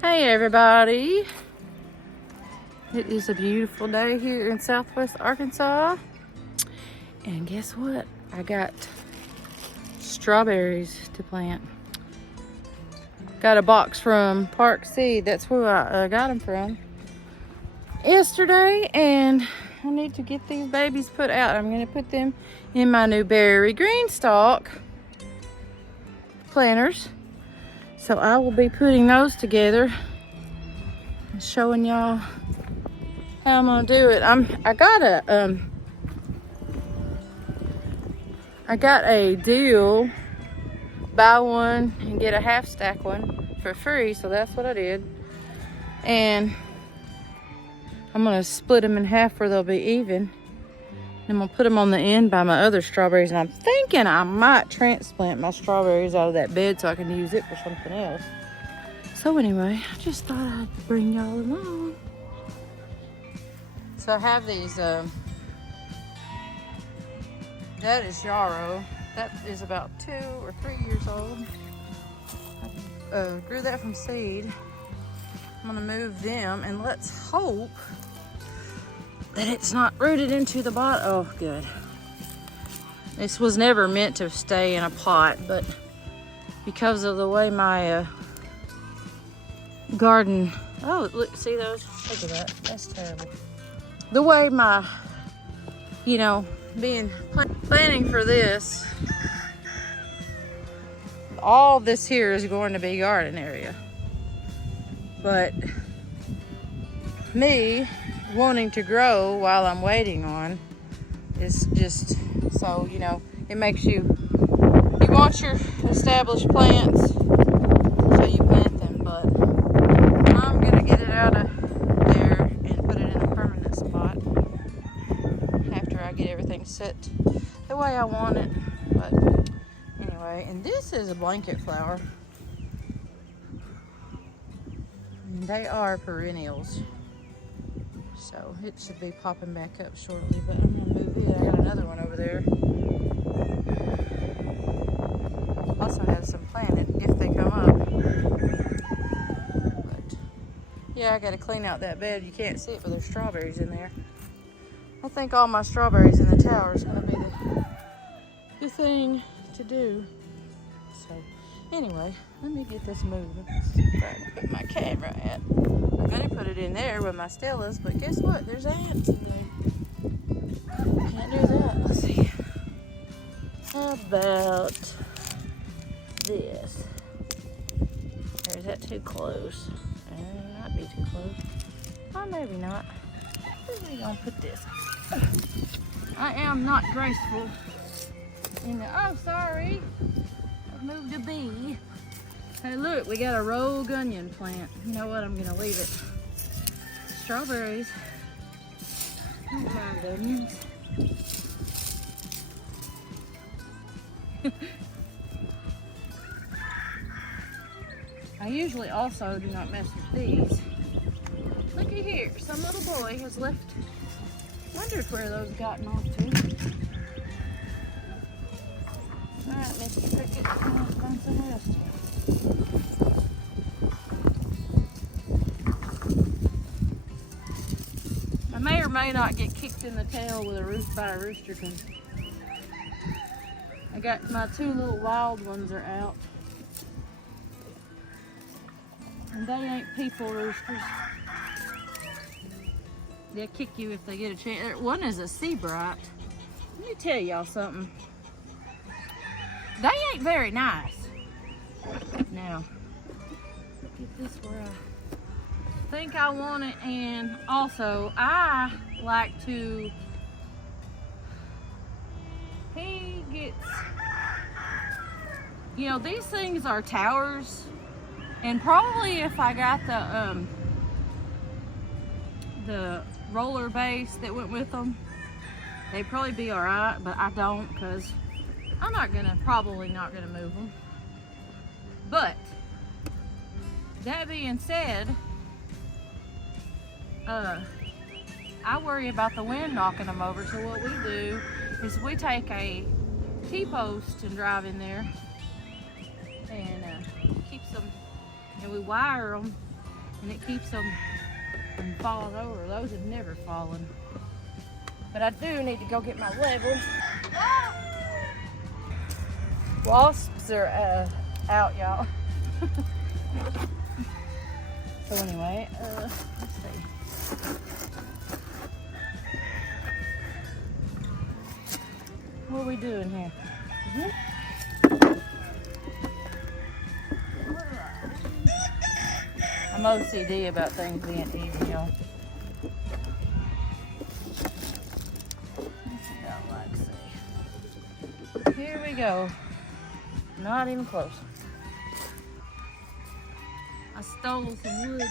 Hey everybody, it is a beautiful day here in Southwest Arkansas, and guess what? I got strawberries to plant. Got a box from Park Seed, that's where I got them from yesterday, and I need to get these babies put out. I'm going to put them in my new berry Greenstalk planters, so I will be putting those together, showing y'all how I'm gonna do it. I got a deal, buy one and get a half stack one for free, so that's what I did. And I'm gonna split them in half where they'll be even. I'm gonna put them on the end by my other strawberries, and I'm thinking I might transplant my strawberries out of that bed so I can use it for something else. So anyway, I just thought I'd bring y'all along. So I have these, that is yarrow. That is about 2 or 3 years old. I grew that from seed. I'm gonna move them, and let's hope that it's not rooted into the bottom. Oh, good. This was never meant to stay in a pot, but because of the way my garden, oh, look, see those? Look at that, that's terrible. The way my, planning for this, all this here is going to be garden area. But me wanting to grow while I'm waiting on is just, so, it makes you want your established plants, so you plant them, but I'm gonna get it out of there and put it in a permanent spot after I get everything set the way I want it. But anyway, and this is a blanket flower. And they are perennials, so it should be popping back up shortly, but I'm gonna move it. I got another one over there. Also have some planted if they come up. But yeah, I gotta clean out that bed. You can't see it, but there's strawberries in there. I think all my strawberries in the tower is gonna be the thing to do. So anyway, let me get this moving. Where I put my camera at. I'm gonna put it in there with my stellas, but guess what? There's ants in there. Can't do that. Let's see. How about this? Or is that too close? Might be too close. Or maybe not. Where are we gonna put this? I am not graceful in the, oh, sorry. I moved a bee. Hey, look, we got a rogue onion plant. You know what? I'm gonna leave it. Strawberries. I don't mind onions. I usually also do not mess with these. Looky here, some little boy has left. Wondered where those gotten off to. Alright, Mr. Cricket, let's find somewhere else to go. I may or may not get kicked in the tail with a rooster because I got my 2 little wild ones are out. And they ain't people roosters. They'll kick you if they get a chance. One is a sea bright. Let me tell y'all something. They ain't very nice. Now, get this where I think I want it, and also I like to, he gets, these things are towers, and probably if I got the roller base that went with them, they'd probably be all right, but I don't, because I'm probably not gonna move them. But that being said, I worry about the wind knocking them over. So what we do is we take a T-post and drive in there and keeps them, and we wire them and it keeps them from falling over. Those have never fallen. But I do need to go get my level. Wasps are out, y'all. So anyway, let's see. What are we doing here? I'm OCD about things being even, y'all. Here we go. Not even close. I stole some wood from the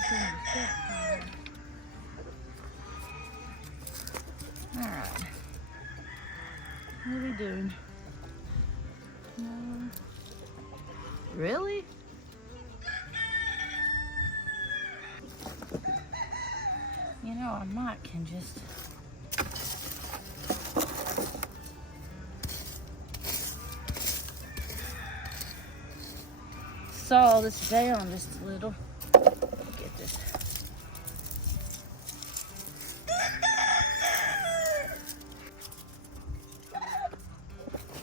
scrap pile. Alright. What are we doing? Really? You know, I might can just... saw this down just a little. Get this.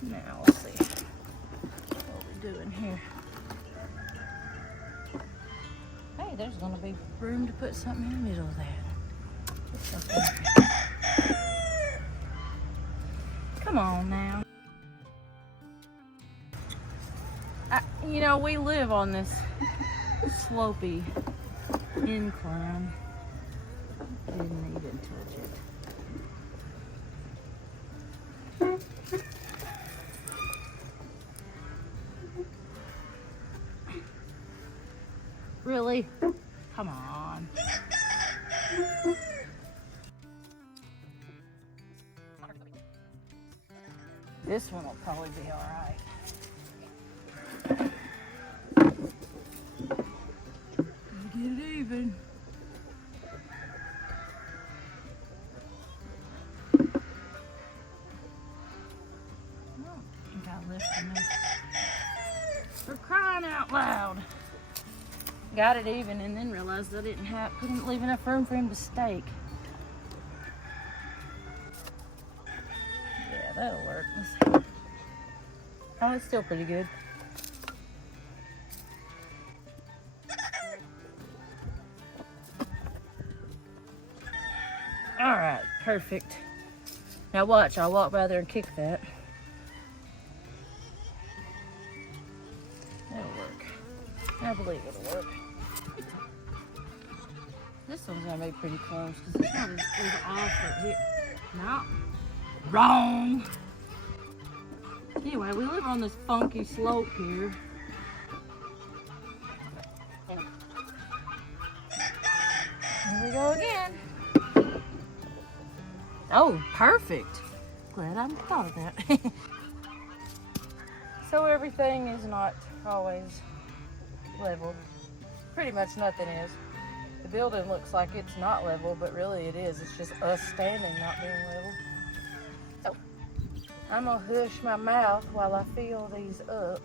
Now let's see what we're doing here. Hey, there's gonna be room to put something in the middle of that. Put something. Come on now. You know, we live on this slopey incline. Didn't even touch it. Really? Come on. This one will probably be all right. Get it even. I don't think I lifted enough. For crying out loud. Got it even and then realized I couldn't leave enough room for him to stake. Yeah, that'll work. Let's see. Oh, it's still pretty good. All right, perfect. Now watch, I'll walk by there and kick that. That'll work. I believe it'll work. This one's gonna be pretty close because it's not as off here. No, wrong. Anyway, we live on this funky slope here. Here we go again. Oh, perfect. Glad I thought of that. So everything is not always level. Pretty much nothing is. The building looks like it's not level, but really it is. It's just us standing not being level. So I'm gonna hush my mouth while I fill these up.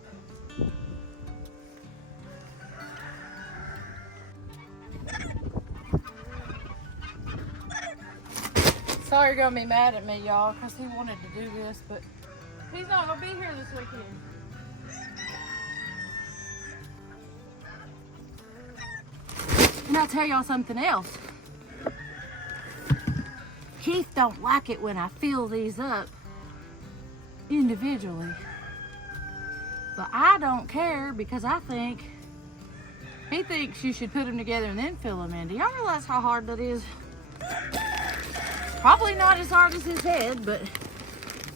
Sorry you're gonna be mad at me, y'all, because he wanted to do this, but he's not gonna be here this weekend. And I'll tell y'all something else. Keith don't like it when I fill these up individually. But I don't care because I think he thinks you should put them together and then fill them in. Do y'all realize how hard that is? Probably not as hard as his head, but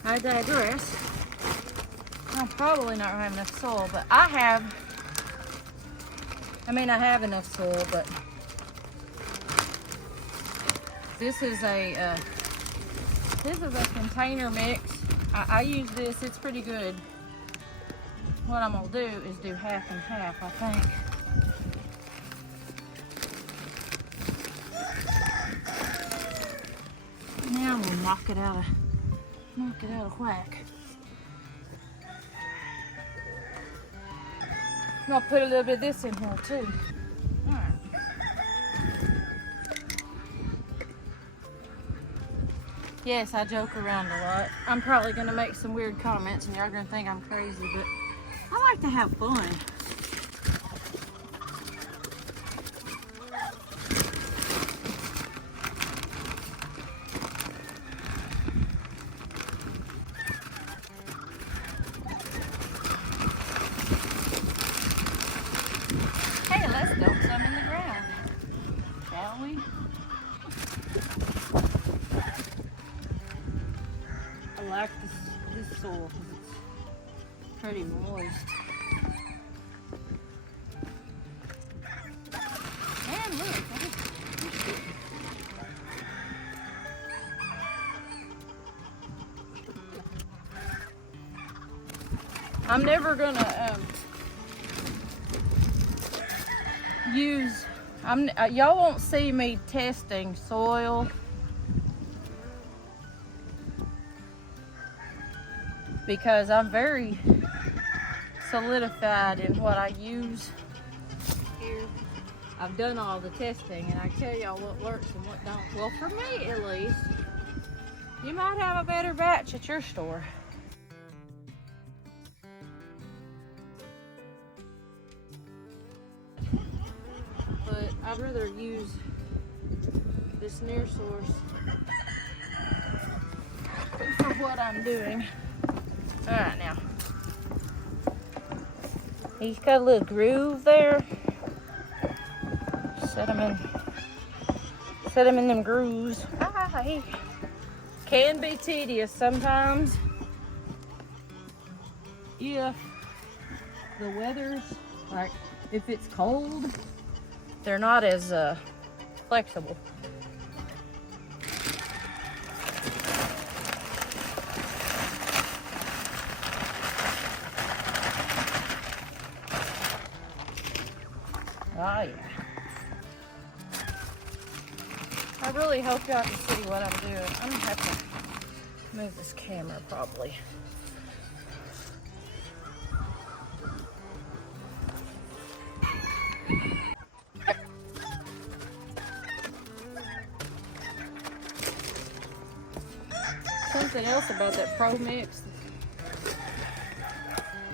I digress. I'm probably not gonna have enough soil, but I have enough soil, but this is a container mix. I use this, it's pretty good. What I'm gonna do is do half and half, I think. Now I'm gonna knock it out of whack. I'm gonna put a little bit of this in here too. Alright. Yes, I joke around a lot. I'm probably gonna make some weird comments and y'all gonna think I'm crazy, but I like to have fun. Hey, let's dump some in the ground, shall we? I like this soil because it's pretty moist. Man, look. I'm never gonna use, y'all won't see me testing soil because I'm very solidified in what I use here. I've done all the testing and I tell y'all what works and what don't. Well, for me at least, you might have a better batch at your store. But I'd rather use this near source for what I'm doing. All right, now. He's got a little groove there. Set him in them grooves. He can be tedious sometimes if the weather's, like if it's cold, they're not as flexible. Oh yeah. I really hope y'all can see what I'm doing. I'm gonna have to move this camera probably. Something else about that Pro Mix,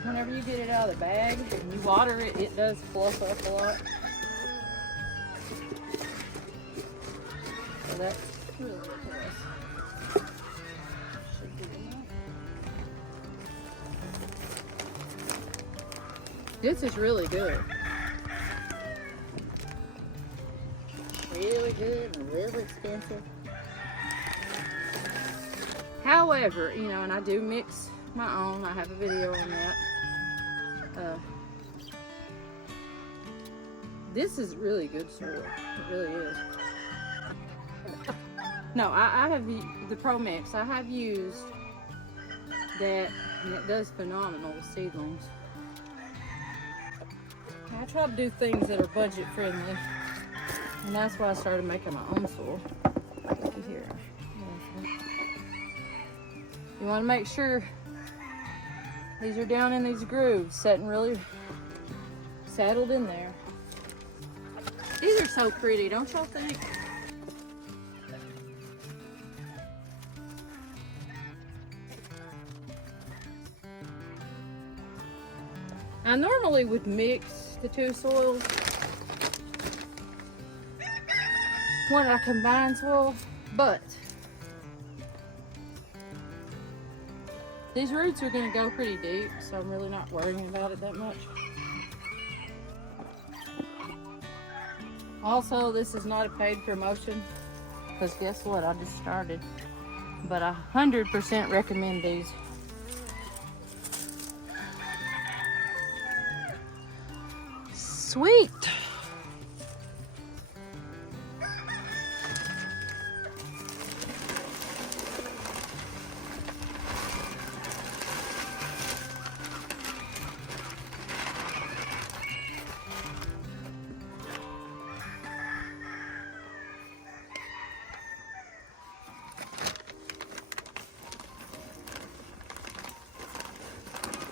whenever you get it out of the bag and you water it, it does fluff up a lot. So that's really good for us. Should do that. This is really good. Really good and a little expensive. However, you know, and I do mix my own. I have a video on that. This is really good soil. It really is. No, I have the Pro Mix. I have used that, and it does phenomenal with seedlings. I try to do things that are budget friendly, and that's why I started making my own soil. Looky here. You want to make sure these are down in these grooves, setting really settled in there. These are so pretty, don't y'all think? I normally would mix the two soils when I combine soil, but these roots are going to go pretty deep, so I'm really not worrying about it that much. Also, this is not a paid promotion, because guess what? I just started. But I 100% recommend these. Sweet.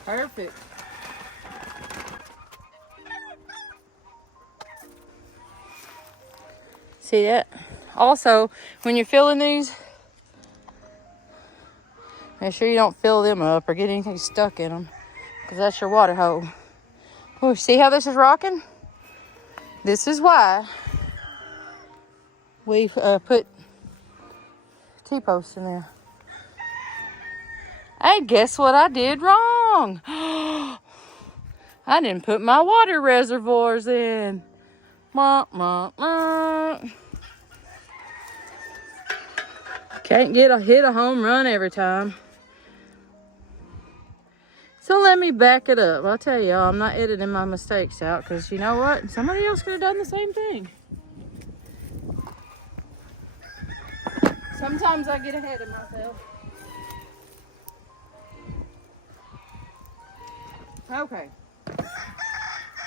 Perfect. See that? Also, when you're filling these, Make sure you don't fill them up or get anything stuck in them, because that's your water hole. Oh, see how this is rocking? This is why we put T-posts in there. Hey, guess what I did wrong? I didn't put my water reservoirs in. Can't hit a home run every time. So let me back it up. I'll tell y'all, I'm not editing my mistakes out, because you know what? Somebody else could have done the same thing. Sometimes I get ahead of myself. Okay.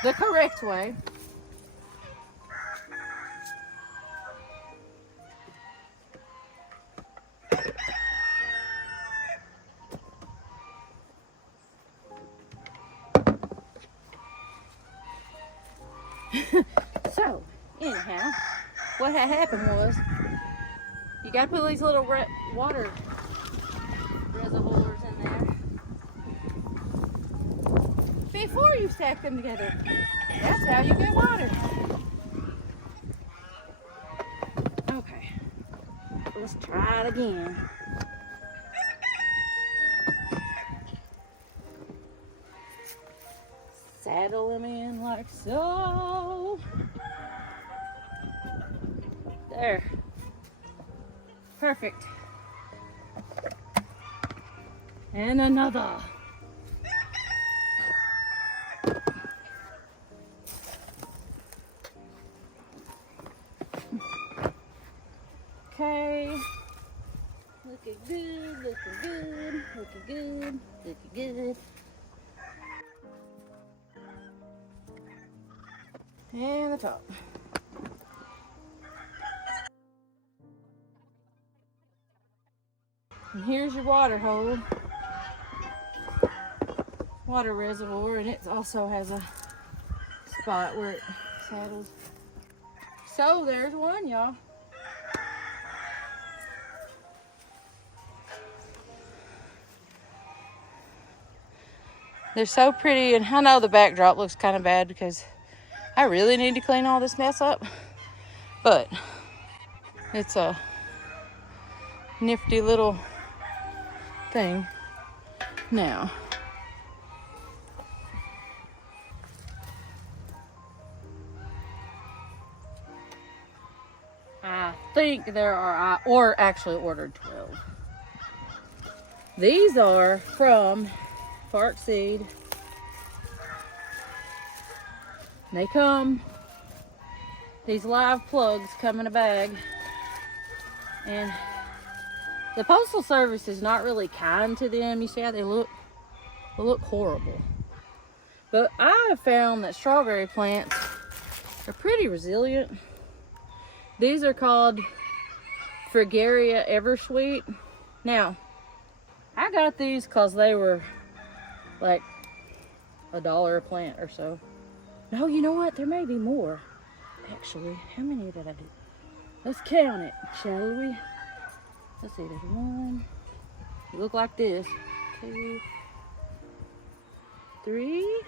The correct way. So, anyhow, what had happened was, you gotta put these little water reservoirs in there before you stack them together. That's how you get water. Okay, let's try it again. Saddle them in like so. There. Perfect. And another. Okay. Looking good, looking good, looking good, looking good. And the top. And here's your water hole. Water reservoir, and it also has a spot where it saddles. So there's one, y'all. They're so pretty, and I know the backdrop looks kind of bad because I really need to clean all this mess up, but it's a nifty little thing. Now, I think there are, or actually ordered 12. These are from Park Seed. They come, these live plugs come in a bag, and the Postal Service is not really kind to them. You see how they look? They look horrible. But I have found that strawberry plants are pretty resilient. These are called Fragaria Eversweet. Now, I got these because they were like $1 a plant or so. No, you know what? There may be more. Actually, how many did I do? Let's count it, shall we? Let's see, there's 1. They look like this. 2, 3,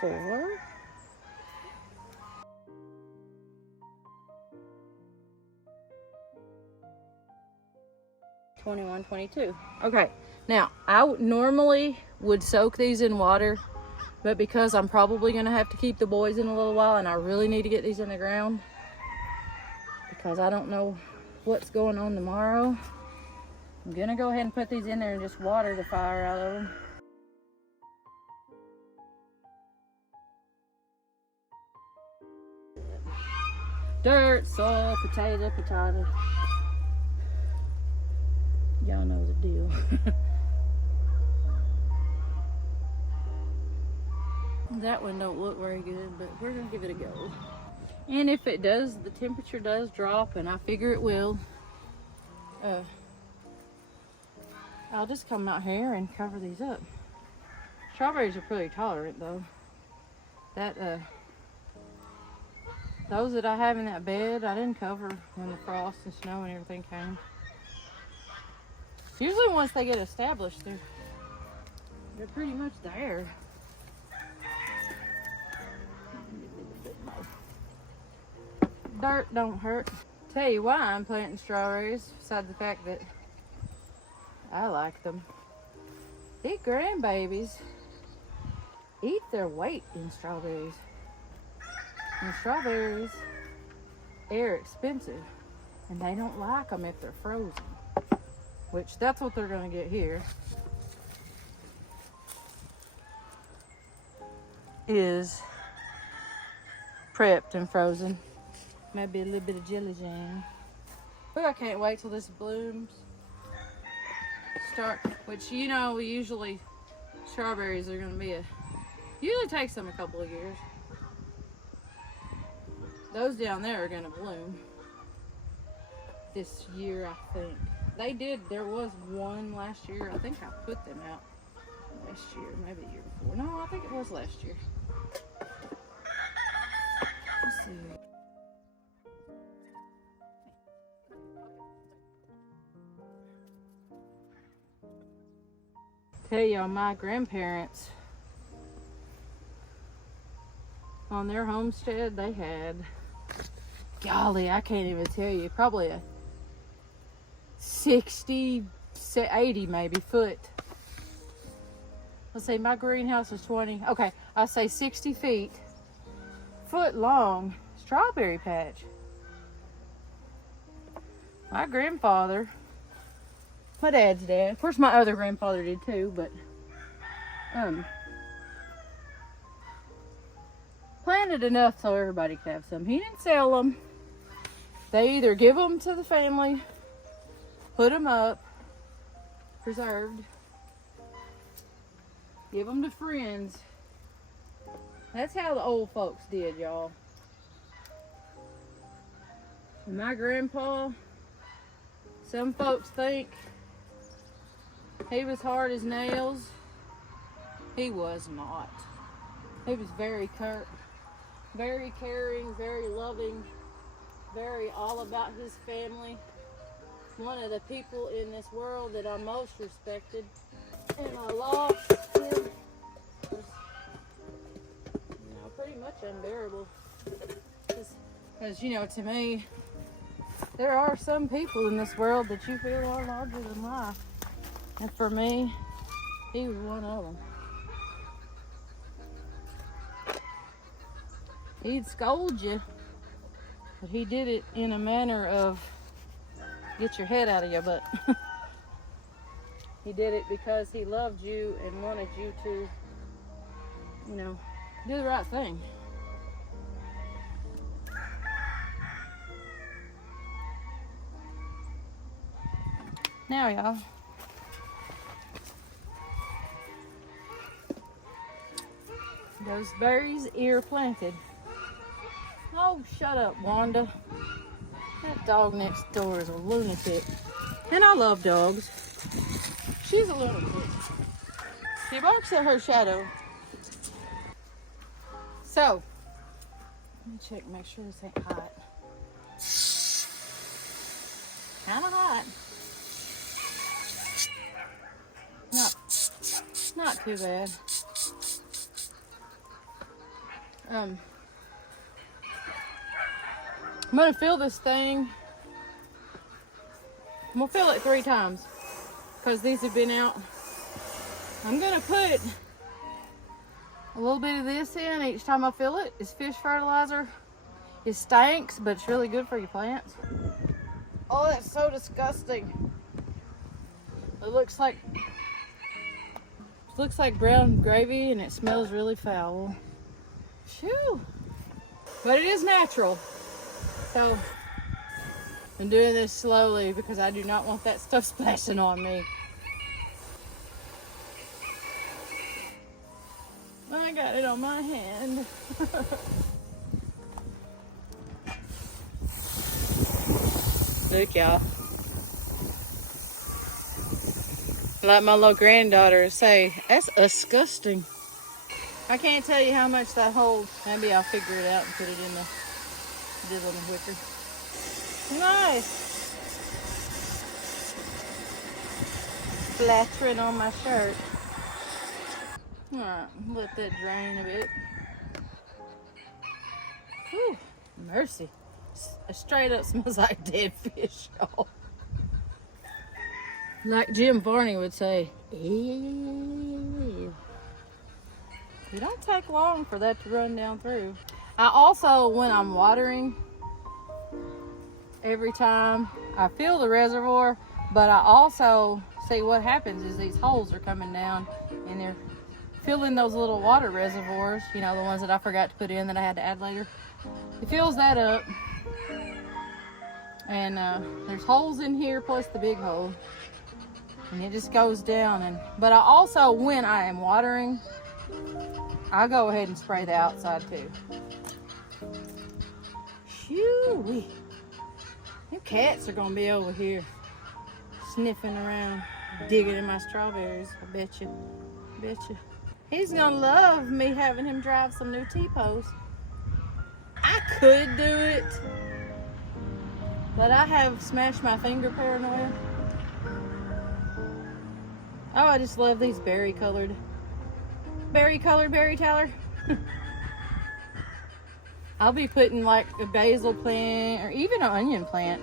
4. 21, 22. Okay, now I normally would soak these in water, but because I'm probably going to have to keep the boys in a little while, and I really need to get these in the ground because I don't know what's going on tomorrow, I'm going to go ahead and put these in there and just water the fire out of them. Dirt, soil, potato, potato. Y'all know the deal. That one don't look very good, but we're gonna give it a go. And if it does, the temperature does drop, and I figure it will, I'll just come out here and cover these up. Strawberries are pretty tolerant though. That those that I have in that bed, I didn't cover when the frost and snow and everything came. Usually once they get established, they're pretty much there. Dirt don't hurt. Tell you why I'm planting strawberries, besides the fact that I like them. These grandbabies eat their weight in strawberries. And strawberries are expensive, and they don't like them if they're frozen, which that's what they're gonna get here. Is prepped and frozen. Maybe a little bit of jelly jam. But I can't wait till this blooms. Start, which you know, usually strawberries are gonna be usually takes them a couple of years. Those down there are gonna bloom this year, I think. They did, there was one last year. I think I put them out last year, maybe the year before. No, I think it was last year. Let's see. Tell y'all, my grandparents on their homestead, they had, golly, I can't even tell you, probably a 60, 80 maybe foot. Let's say my greenhouse is 20. Okay, I'll say 60 foot long strawberry patch. My grandfather, my dad's dad, of course my other grandfather did too, but planted enough so everybody could have some. He didn't sell them. They either give them to the family, put them up, preserved, give them to friends. That's how the old folks did, y'all. And my grandpa, some folks think he was hard as nails. He was not. He was very very caring, very loving, very all about his family. One of the people in this world that I most respected. And I lost him. It was, pretty much unbearable. Because, to me, there are some people in this world that you feel are larger than life. And for me, he was one of them. He'd scold you, but he did it in a manner of get your head out of your butt. He did it because he loved you and wanted you to, do the right thing. Now, y'all, those berries ear planted. Oh, shut up, Wanda. That dog next door is a lunatic. And I love dogs. She's a lunatic. She barks at her shadow. So, let me check, make sure this ain't hot. Kinda hot. Not too bad. I'm gonna fill this thing. I'm gonna fill it 3 times because these have been out. I'm gonna put a little bit of this in each time I fill it. It's fish fertilizer. It stinks, but it's really good for your plants. Oh, that's so disgusting. It looks like brown gravy and it smells really foul. Shoo! But it is natural. So I'm doing this slowly because I do not want that stuff splashing on me. I got it on my hand. Look, y'all. Like my little granddaughter say, that's disgusting. I can't tell you how much that holds. Maybe I'll figure it out and put it in the little wicker. Nice. flattering on my shirt. Alright, let that drain a bit. Whew, mercy. It straight up smells like dead fish, y'all. Like Jim Varney would say, ew. It don't take long for that to run down through. I also, when I'm watering, every time I fill the reservoir, but I also see what happens is these holes are coming down and they're filling those little water reservoirs, you know, the ones that I forgot to put in that I had to add later. It fills that up, and there's holes in here plus the big hole, and it just goes down. But I also, when I am watering, I go ahead and spray the outside too. Phew. Them cats are gonna be over here sniffing around, digging in my strawberries. I bet you. He's gonna love me having him drive some new T-posts. I could do it, but I have smashed my finger paranoia. Oh, I just love these berry colored berry Tyler. I'll be putting like a basil plant or even an onion plant.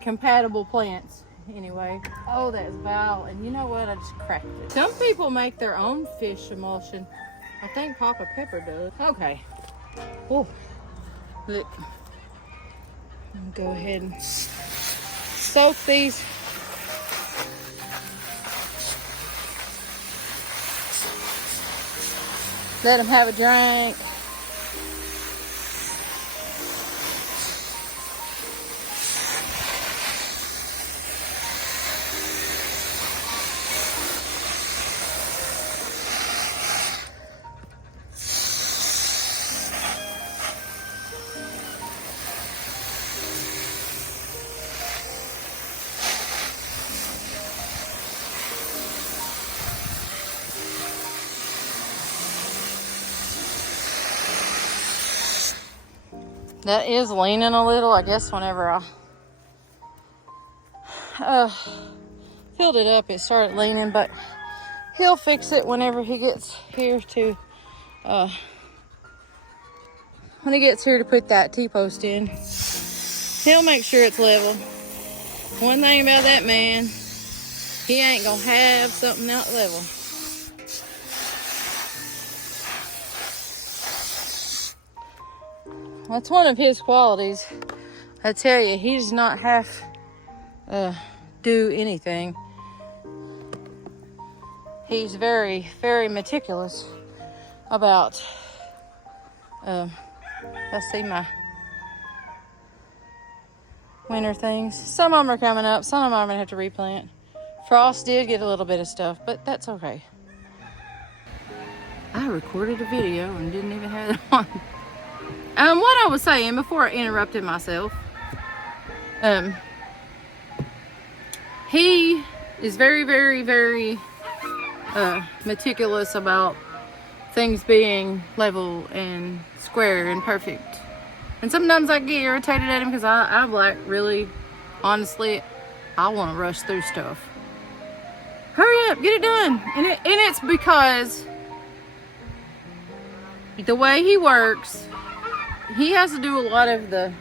Compatible plants. Anyway, oh, that's Val, and you know what? I just cracked it. Some people make their own fish emulsion. I think Papa Pepper does. Okay. Oh, look. Go ahead and soak these. Let them have a drink. That is leaning a little, I guess. Whenever I filled it up, it started leaning, but he'll fix it whenever he gets here to put that T-post in. He'll make sure it's level. One thing about that man, he ain't gonna have something not level. That's one of his qualities. I tell you, he does not have do anything. He's very, very meticulous about. Let's see my winter things. Some of them are coming up. Some of them I'm gonna have to replant. Frost did get a little bit of stuff, but that's okay. I recorded a video and didn't even have it on. What I was saying before I interrupted myself, he is very, very, very meticulous about things being level and square and perfect. And sometimes I get irritated at him because I'm like, really, honestly, I want to rush through stuff. Hurry up, get it done. And it's because the way he works, he has to do a lot of the,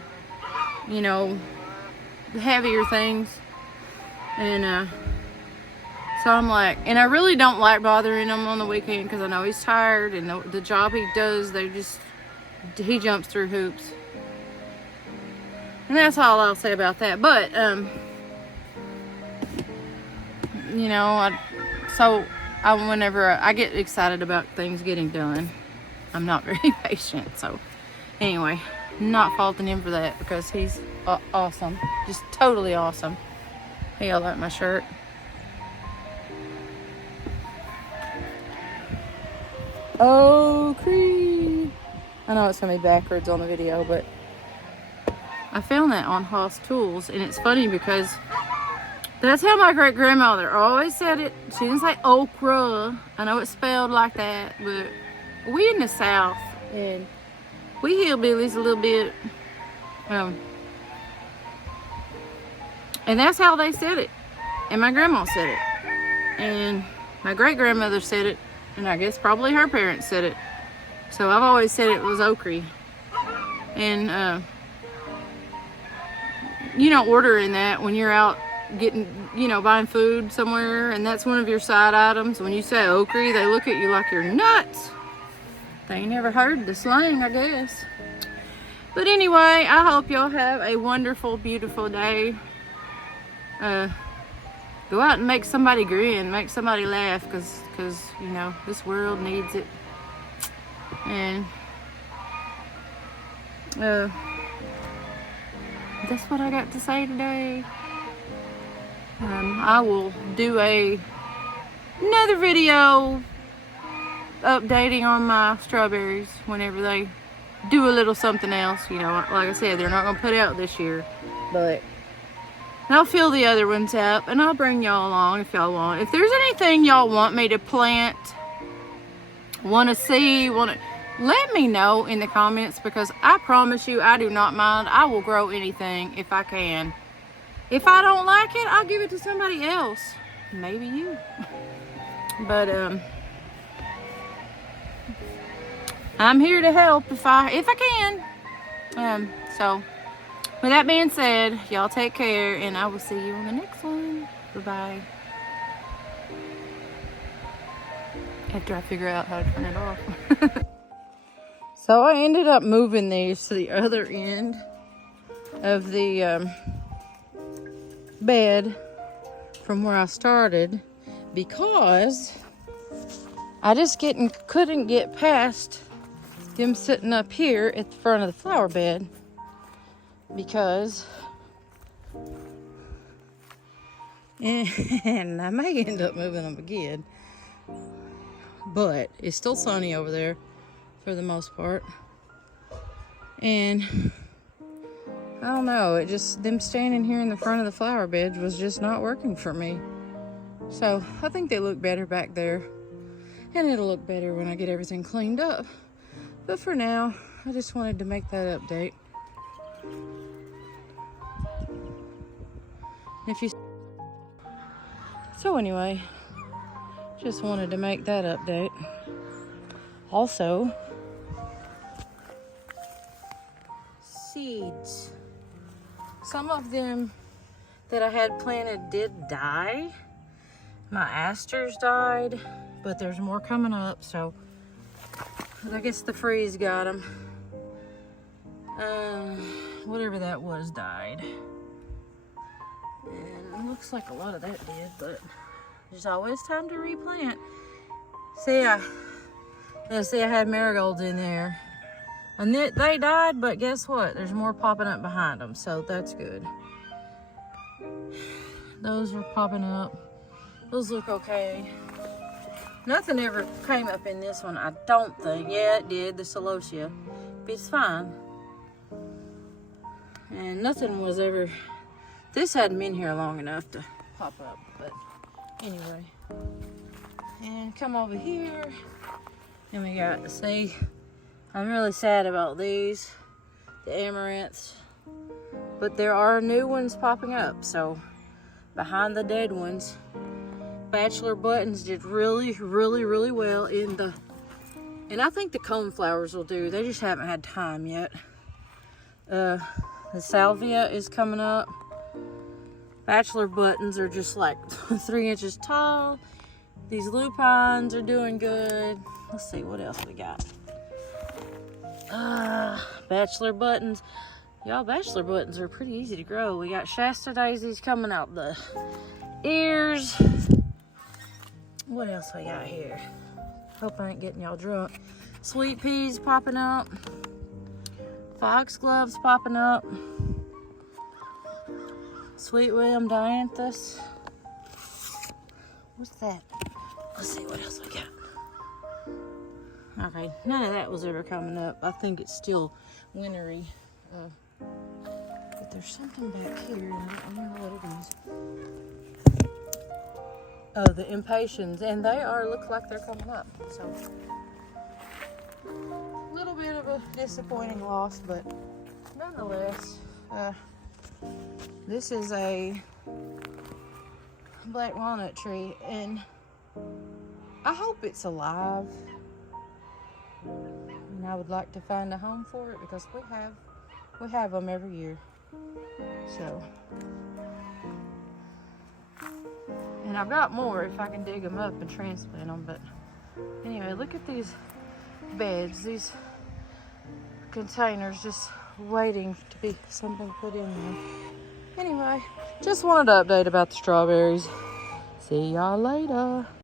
you know, the heavier things. And so I'm like, and I really don't like bothering him on the weekend because I know he's tired, and the job he does, he jumps through hoops. And that's all I'll say about that. But, you know, whenever I get excited about things getting done, I'm not very patient. So anyway, not faulting him for that because he's awesome. Just totally awesome. Hey, I like my shirt. Oh, Creed. I know it's going to be backwards on the video, but I found that on Haas Tools. And it's funny because that's how my great-grandmother always said it. She didn't say okra. I know it's spelled like that, but we in the South, and we hillbillies a little bit. And that's how they said it. and my grandma said it, and my great-grandmother said it, and I guess probably her parents said it. So I've always said it was okra. And you don't order in that when you're out getting, buying food somewhere, and that's one of your side items. When you say okra, they look at you like you're nuts. They ain't never heard the slang, I guess. But anyway, I hope y'all have a wonderful, beautiful day. Go out and make somebody grin, make somebody laugh, because this world needs it. And that's what I got to say today. I will do another video updating on my strawberries whenever they do a little something else. Like I said, they're not going to put out this year, but I'll fill the other ones up, and I'll bring y'all along if y'all want. If there's anything y'all want me to plant, want to see, let me know in the comments, because I promise you, I do not mind. I will grow anything if I can. If I don't like it, I'll give it to somebody else. Maybe you. But I'm here to help if I can. So with that being said, y'all take care, and I will see you on the next one. Bye-bye. After I figure out how to turn it off. So I ended up moving these to the other end of the bed from where I started, because I just couldn't get past them sitting up here at the front of the flower bed, because and I may end up moving them again, but it's still sunny over there for the most part. And I don't know, it just, them standing here in the front of the flower beds was just not working for me. So I think they look better back there, and it'll look better when I get everything cleaned up. But for now, I just wanted to make that update. So anyway, just wanted to make that update. Also, seeds. Some of them that I had planted did die. My asters died, but there's more coming up, so I guess the freeze got them. Whatever that was died. And it looks like a lot of that did, but there's always time to replant. See, I had marigolds in there. And they died, but guess what? There's more popping up behind them, so that's good. Those are popping up. Those look okay. Nothing ever came up in this one, I don't think. Yeah, it did, the celosia. But it's fine. And nothing was ever... This hadn't been here long enough to pop up, but anyway. And come over here. And we got, see, I'm really sad about these, the amaranths. But there are new ones popping up, so behind the dead ones. Bachelor buttons did really, really, really well in the, and I think the coneflowers will do. They just haven't had time yet. The salvia is coming up. Bachelor buttons are just like 3 inches tall. These lupines are doing good. Let's see what else we got. Bachelor buttons. Y'all, bachelor buttons are pretty easy to grow. We got Shasta daisies coming out the ears. What else we got here? Hope I ain't getting y'all drunk. Sweet peas popping up. Foxgloves popping up. Sweet William dianthus. What's that? Let's see what else we got. Okay, none of that was ever coming up. I think it's still wintry. But there's something back here, and I don't know what it is. Oh, the impatiens, and they look like they're coming up. So, a little bit of a disappointing loss, but nonetheless, this is a black walnut tree, and I hope it's alive. And I would like to find a home for it because we have them every year. So, and I've got more if I can dig them up and transplant them. But anyway, look at these beds, these containers just waiting to be something put in there. Anyway, just wanted to update about the strawberries. See y'all later.